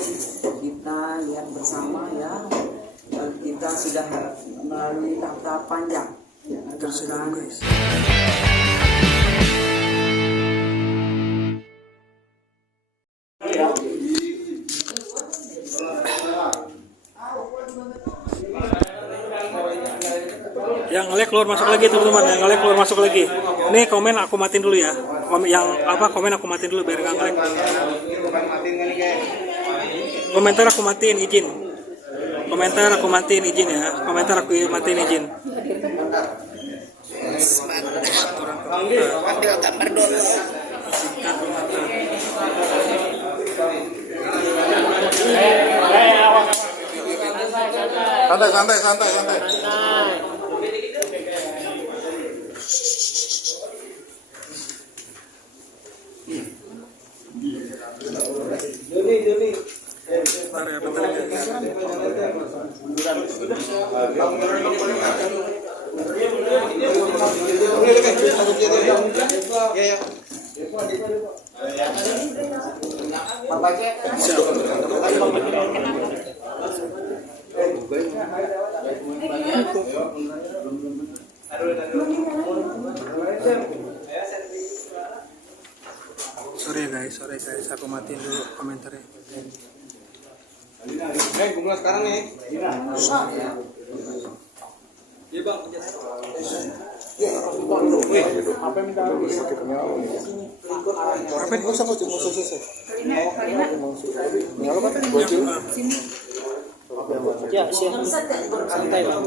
kita lihat bersama ya, kita sudah melalui tahap panjang. Yang nge-like keluar masuk lagi teman-teman, yang nge-like keluar masuk lagi. Ini komen aku matiin dulu ya. Komen aku matiin dulu biar nggak nge-like. Komentar aku matiin izin. Komentar aku matiin izin ya. Komentar aku matiin izin. Santai. Sorry guys, aku matiin dulu komentarnya. Gumula sekarang nih. Iya bang. Apa yang minta sakitnya? Apa yang usah selesai? Ya, siap. Santai bang.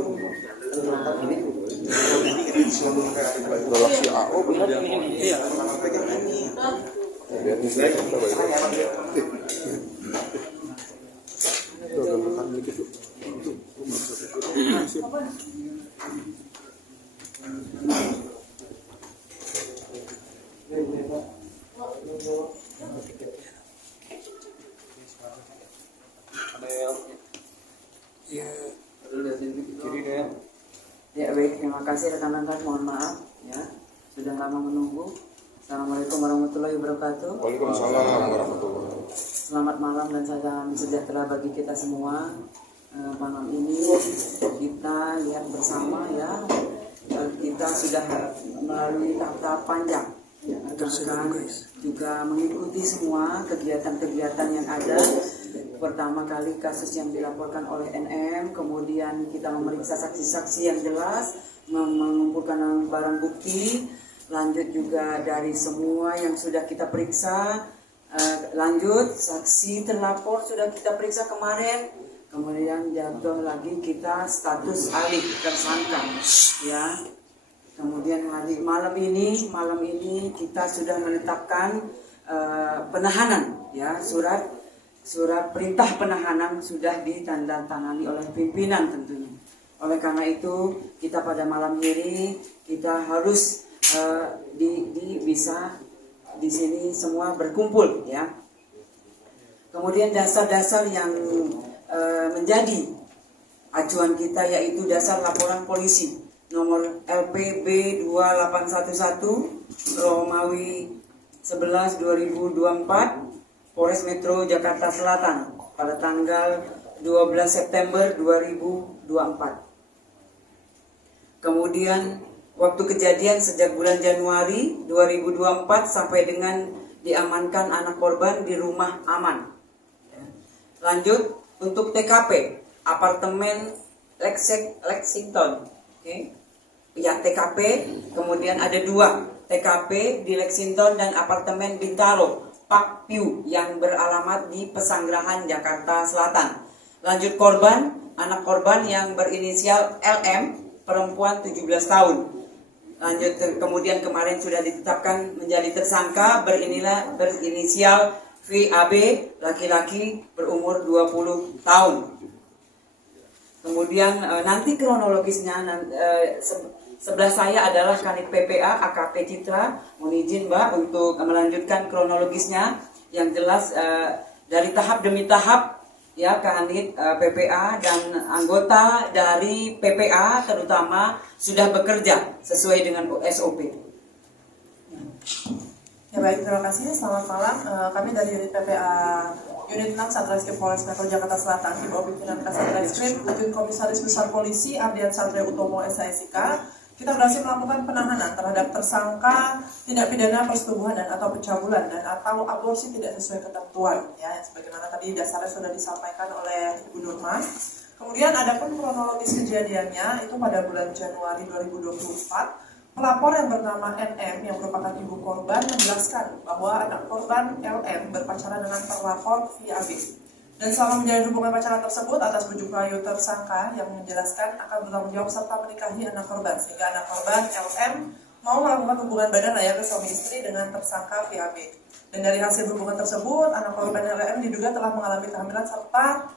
Iya. Ya baik, terima kasih rekan-rekan, mohon maaf ya sudah lama menunggu. Assalamualaikum warahmatullahi wabarakatuh. Waalaikumsalam warahmatullahi wabarakatuh. Selamat malam dan salam sejahtera bagi kita semua. Malam ini kita lihat bersama ya, kita sudah melalui tahap panjang. Rekan-rekan juga mengikuti semua kegiatan-kegiatan yang ada. Pertama kali kasus yang dilaporkan oleh NM, kemudian kita memeriksa saksi-saksi yang jelas, mengumpulkan barang bukti, lanjut juga dari semua yang sudah kita periksa, lanjut saksi terlapor sudah kita periksa kemarin, kemudian jatuh lagi kita status alih tersangka ya. Kemudian malam ini kita sudah menetapkan penahanan ya, surat perintah penahanan sudah ditandatangani oleh pimpinan tentunya. Oleh karena itu kita pada malam ini kita harus bisa di sini semua berkumpul ya. Kemudian dasar-dasar yang menjadi acuan kita yaitu dasar laporan polisi nomor LPB 2811 Romawi 11 2024 Polres Metro Jakarta Selatan pada tanggal 12 September 2024. Kemudian waktu kejadian sejak bulan Januari 2024 sampai dengan diamankan anak korban di rumah aman. Lanjut untuk TKP apartemen Lexington. Okay. Ya TKP, kemudian ada 2 TKP di Lexington dan apartemen Bintaro Park View yang beralamat di Pesanggerahan Jakarta Selatan. Lanjut korban, anak korban yang berinisial LM, perempuan 17 tahun. Lanjut kemudian kemarin sudah ditetapkan menjadi tersangka berinisial VAB, laki-laki berumur 20 tahun. Kemudian nanti kronologisnya sebelah saya adalah Kanit PPA AKP Citra. Mohon izin Mbak untuk melanjutkan kronologisnya yang jelas dari tahap demi tahap ya. Kanit PPA dan anggota dari PPA terutama sudah bekerja sesuai dengan SOP. Ya baik, terima kasih. Selamat malam. Kami dari unit PPA Unit 6 Satreskrim Polres Metro Jakarta Selatan di bawah pimpinan Kasatreskrim Unit Komisaris Besar Polisi Ardian Satria Utomo SIK. Kita berhasil melakukan penahanan terhadap tersangka tindak pidana persetubuhan dan atau pencabulan dan atau aborsi tidak sesuai ketentuan, ya, sebagaimana tadi dasarnya sudah disampaikan oleh Ibu Nurma. Kemudian ada pun kronologis kejadiannya itu pada bulan Januari 2024. Pelapor yang bernama NM yang merupakan ibu korban menjelaskan bahwa anak korban LM berpacaran dengan terlapor VAB. Dan selama menjalin hubungan pacaran tersebut atas bujuk rayu tersangka yang menjelaskan akan bertanggung jawab serta menikahi anak korban, sehingga anak korban LM mau melakukan hubungan badan layaknya suami istri dengan tersangka VAB. Dan dari hasil hubungan tersebut, anak korban LM diduga telah mengalami kehamilan serta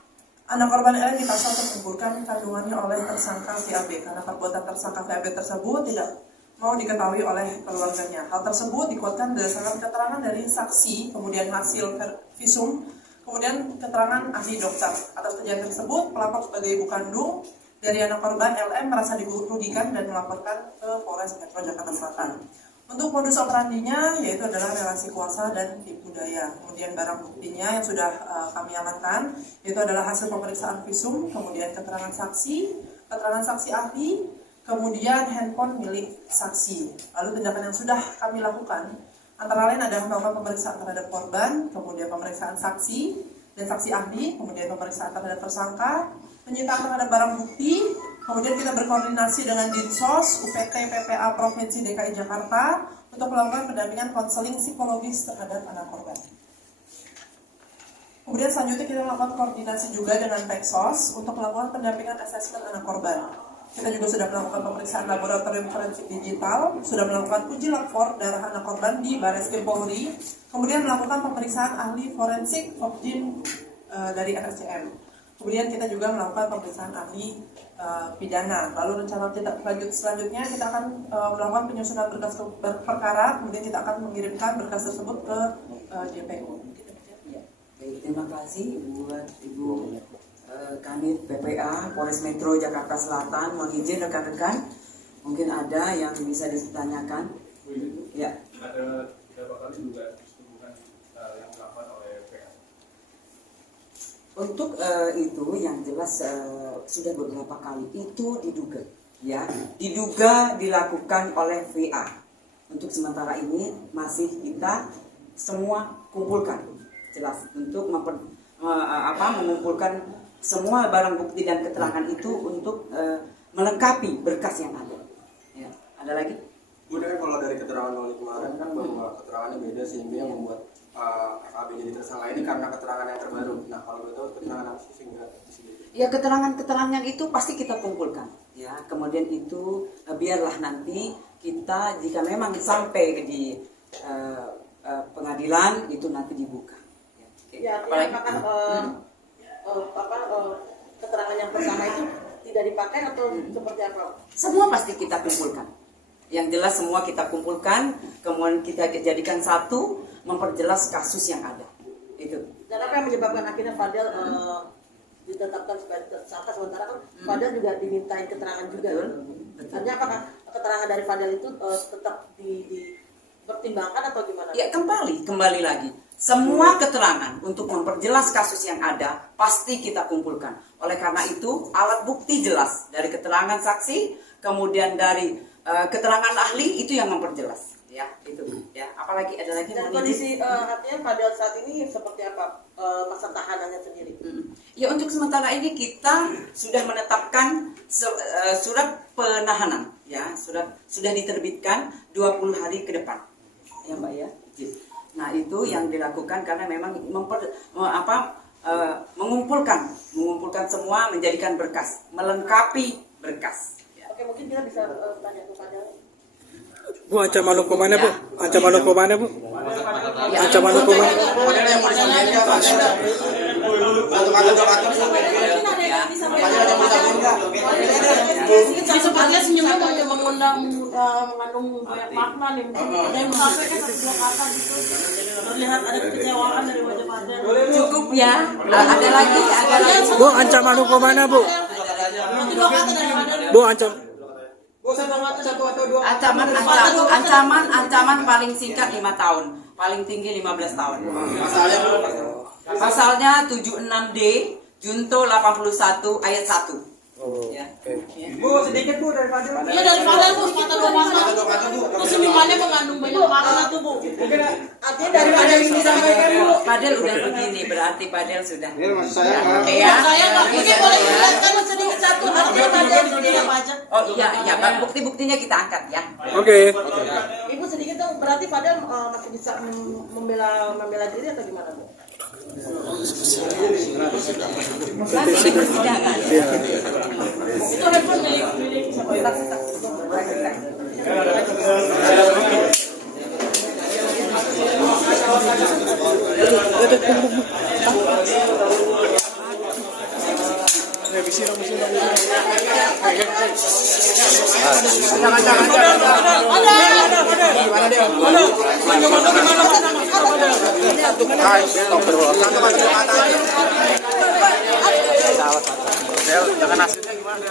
anak korban LM dipaksa untuk menggugurkan kandungannya oleh tersangka VAB karena perbuatan tersangka VAB tersebut tidak mau diketahui oleh keluarganya. Hal tersebut dikuatkan berdasarkan keterangan dari saksi, kemudian hasil visum, kemudian keterangan ahli dokter. Atas kejadian tersebut, pelapor sebagai ibu kandung dari anak korban LM merasa dirugikan dan melaporkan ke Polres Metro Jakarta Selatan. Untuk modus operandinya yaitu adalah relasi kuasa dan tipu daya. Kemudian barang buktinya yang sudah kami amankan yaitu adalah hasil pemeriksaan visum, kemudian keterangan saksi ahli, kemudian handphone milik saksi. Lalu tindakan yang sudah kami lakukan antara lain adalah melakukan pemeriksaan terhadap korban, kemudian pemeriksaan saksi dan saksi ahli, kemudian pemeriksaan terhadap tersangka, penyitaan terhadap barang bukti, kemudian kita berkoordinasi dengan Dinsos, UPT, PPA Provinsi DKI Jakarta untuk melakukan pendampingan konseling psikologis terhadap anak korban. Kemudian selanjutnya kita melakukan koordinasi juga dengan Peksos untuk melakukan pendampingan asesmen anak korban. Kita juga sudah melakukan pemeriksaan laboratorium forensik digital, sudah melakukan uji lapor darah anak korban di Bareskrim Polri, kemudian melakukan pemeriksaan ahli forensik Opjin dari RSCM. Kemudian kita juga melakukan pemeriksaan ahli pidana. Lalu rencana kita selanjutnya kita akan melakukan penyusunan berkas perkara, kemudian kita akan mengirimkan berkas tersebut ke JPU. Ya. Baik, terima kasih buat Ibu Kanit PPA Polres Metro Jakarta Selatan. Mohon izin rekan-rekan, mungkin ada yang bisa ditanyakan. Ya. Ada beberapa kali juga persetubuhan yang dilakukan oleh PA. Untuk itu yang jelas sudah beberapa kali itu diduga, ya, diduga dilakukan oleh VA. Untuk sementara ini masih kita semua kumpulkan, jelas untuk mengumpulkan semua barang bukti dan keterangan itu untuk melengkapi berkas yang ada. Ya. Ada lagi? Bu, kalau dari keterangan Noni kemarin kan bahwa keterangannya beda sehingga yang membuat FAB jadi tersangka ini karena keterangan yang terbaru. Nah, kalau betul keterangan apa sih sehingga Ya, keterangan-keterangan itu pasti kita kumpulkan. Ya, kemudian itu biarlah nanti kita jika memang sampai di pengadilan itu nanti dibuka. Ya, apakah keterangan yang pertama itu tidak dipakai atau seperti apa? Semua pasti kita kumpulkan. Yang jelas semua kita kumpulkan, kemudian kita jadikan satu, memperjelas kasus yang ada. Itu. Dan apa yang menyebabkan akhirnya Fadel ditetapkan sebagai tersangka sementara kan Fadel juga dimintain keterangan juga. Betul. Artinya apakah keterangan dari Fadel itu tetap dipertimbangkan atau gimana? Ya, kembali lagi. Semua keterangan untuk memperjelas kasus yang ada pasti kita kumpulkan. Oleh karena itu, alat bukti jelas dari keterangan saksi, kemudian dari keterangan ahli itu yang memperjelas. Ya, itu. Ya, apalagi ada lagi. Dan kondisi artinya Fadel saat ini seperti apa masa tahanannya sendiri? Ya, untuk sementara ini kita sudah menetapkan surat penahanan. Ya, sudah diterbitkan 20 hari ke depan. Ya, Mbak ya. Nah, itu yang dilakukan karena memang mengumpulkan semua, menjadikan berkas, melengkapi berkas. Ya. Oke, mungkin kita bisa tanya kepada Bu, ancaman hukumannya Bu? Ancaman hukumannya Bu? Ancaman hukuman? Sepertinya senyumnya mengundang mengandung banyak makna nih. Ada yang menyampaikan satu kata gitu. Terlihat ada kekecewaan dari wajah Fadel. Cukup ya. Ada lagi. Bu, ancaman hukumannya Bu? Bu, ancaman Ancaman paling singkat 5 tahun. paling tinggi 15 tahun. Pasalnya 76D, Junto 81 ayat 1. Ya. Bu, sedikit Bu dari Fadil. Iya dari Fadel Bu, patah dua pasal. Terus minumannya mengandung banyak makna tuh Bu. Artinya dari Padel ini disampaikan Bu. Padel udah begini, berarti Padel sudah. Ini maksud saya Ya. Saya nggak mungkin boleh dijelaskan sedikit satu artinya Fadel seperti apa aja. Oh iya, Bang. Bukti-buktinya kita angkat ya. Oke. Ibu sedikit dong, berarti Fadel masih bisa membela diri atau gimana Bu? Masih persidangan. Itu handphone milik siapa?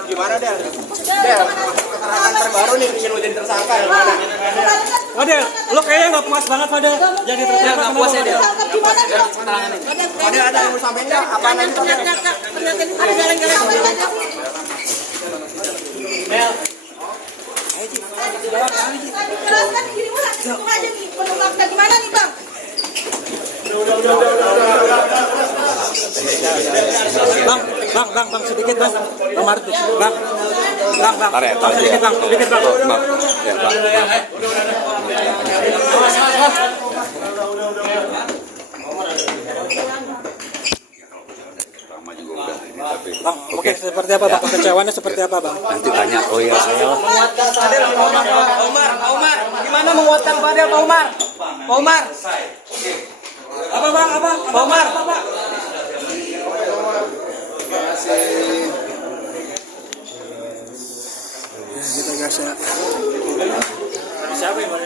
Gimana Del? Del, keterangan terbaru nih bikin lo jadi tersangka ya mana? Fadel, lo kayaknya nggak puas banget Fadel. Jadi tersangka Nggak puas ya Del? Gimana nih Bang? Fadil ada yang mau sampaikan nggak? Apa nanti Fadil? Ada galeng-galeng. Jelaskan gini ulang, cuma aja nih, menurut gimana nih Bang? Bang, sedikit bang. Bang Martus, bang, sedikit bang. Maaf. Ya, Pak. Lama juga udah ini tapi Bang, oke, seperti apa bang? Kekecewaannya seperti apa bang? nanti tanya lawyer saya lah. Menguatkan Fadil, Pak Umar, gimana menguatkan Fadil, Pak Umar? Pak Umar, Apa bang? Pak Umar. Kita gas ya. Siapa yang mau